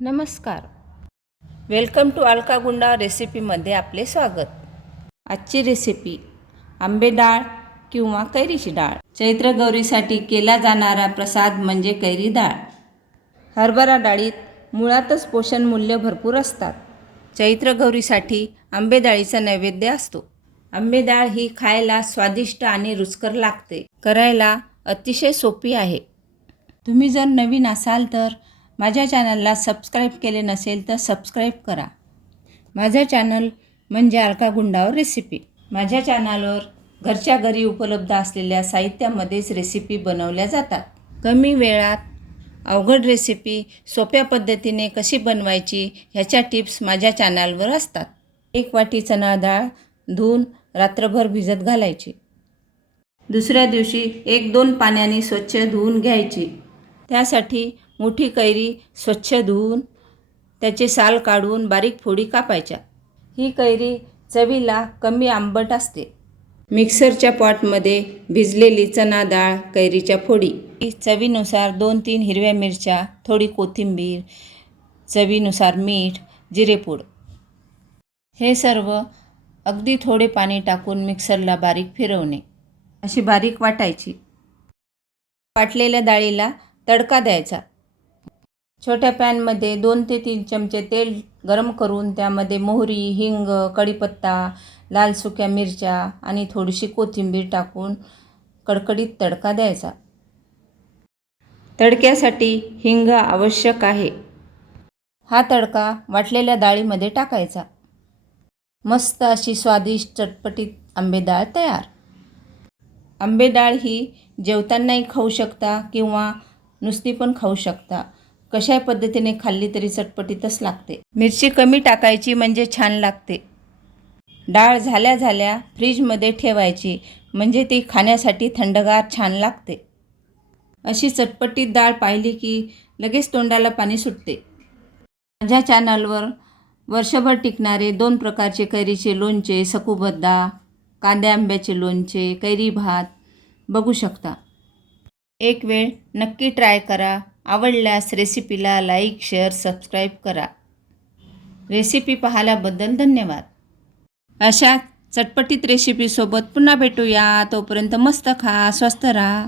नमस्कार. Welcome to Alka गुंडा रेसिपीमध्ये आपले स्वागत. आजची रेसिपी आंबे डाळ किंवा कैरीची डाळ. चैत्र गौरीसाठी केला जाणारा प्रसाद म्हणजे कैरी डाळ. हरभरा डाळीत मुळातच पोषण मूल्य भरपूर असतात. चैत्र गौरीसाठी आंबे डाळीचा नैवेद्य असतो. आंबे डाळ ही खायला स्वादिष्ट आणि रुचकर लागते. करायला अतिशय सोपी आहे. तुम्ही जर नवीन असाल तर माझ्या चॅनलला सबस्क्राईब केले नसेल तर सबस्क्राईब करा. माझं चॅनल म्हणजे अलका गुंडावर रेसिपी. माझ्या चॅनलवर घरच्या घरी उपलब्ध असलेल्या साहित्यामध्येच रेसिपी बनवल्या जातात. कमी वेळात अवघड रेसिपी सोप्या पद्धतीने कशी बनवायची ह्याच्या टिप्स माझ्या चॅनलवर असतात. 1 वाटी चणा डाळ धुवून रात्रभर भिजत घालायची. दुसऱ्या दिवशी 1-2 पाण्याने स्वच्छ धुवून घ्यायची. त्यासाठी मोठी कैरी स्वच्छ धुवून त्याचे साल काढून बारीक फोडी कापायच्या. ही कैरी चवीला कमी आंबट असते. मिक्सरच्या पॉटमध्ये भिजलेली चणा डाळ, कैरीच्या फोडी, चवीनुसार 2-3 हिरव्या मिरच्या, थोडी कोथिंबीर, चवीनुसार मीठ, जिरेपूड हे सर्व अगदी थोडे पाणी टाकून मिक्सरला बारीक फिरवणे. अशी बारीक वाटायची. वाटलेल्या डाळीला तडका द्यायचा. छोट्या पॅनमध्ये 2 ते 3 चमचे तेल गरम करून त्यामध्ये मोहरी, हिंग, कढीपत्ता, लाल सुक्या मिरच्या आणि थोडीशी कोथिंबीर टाकून कडकडीत तडका द्यायचा. तडक्यासाठी हिंग आवश्यक आहे. हा तडका वाटलेल्या डाळीमध्ये टाकायचा. मस्त अशी स्वादिष्ट चटपटीत आंबे डाळ तयार. आंबे डाळ ही जेवतानाही खाऊ शकता किंवा नुसती पण खाऊ शकता. कशा पद्धतीने खाल्ली तरी चटपटीतच लागते. मिरची कमी टाकायची म्हणजे छान लागते. डाळ झाल्या झाल्या फ्रीजमध्ये ठेवायची म्हणजे ती खाण्यासाठी थंडगार छान लागते. अशी चटपटीत डाळ पाहिली की लगेच तोंडाला पाणी सुटते. माझ्या चॅनलवर वर्षभर टिकणारे 2 प्रकारचे कैरीचे लोणचे, सकुबद्दा, कांद्या आंब्याचे लोणचे, कैरी भात बघू शकता. एक वेळ नक्की ट्राय करा. आवडल्यास रेसिपीला लाईक, शेअर, सबस्क्राईब करा. रेसिपी पाहिल्याबद्दल धन्यवाद. अशा चटपटीत रेसिपीसोबत पुन्हा भेटूया. तोपर्यंत मस्त खा, स्वस्थ राहा.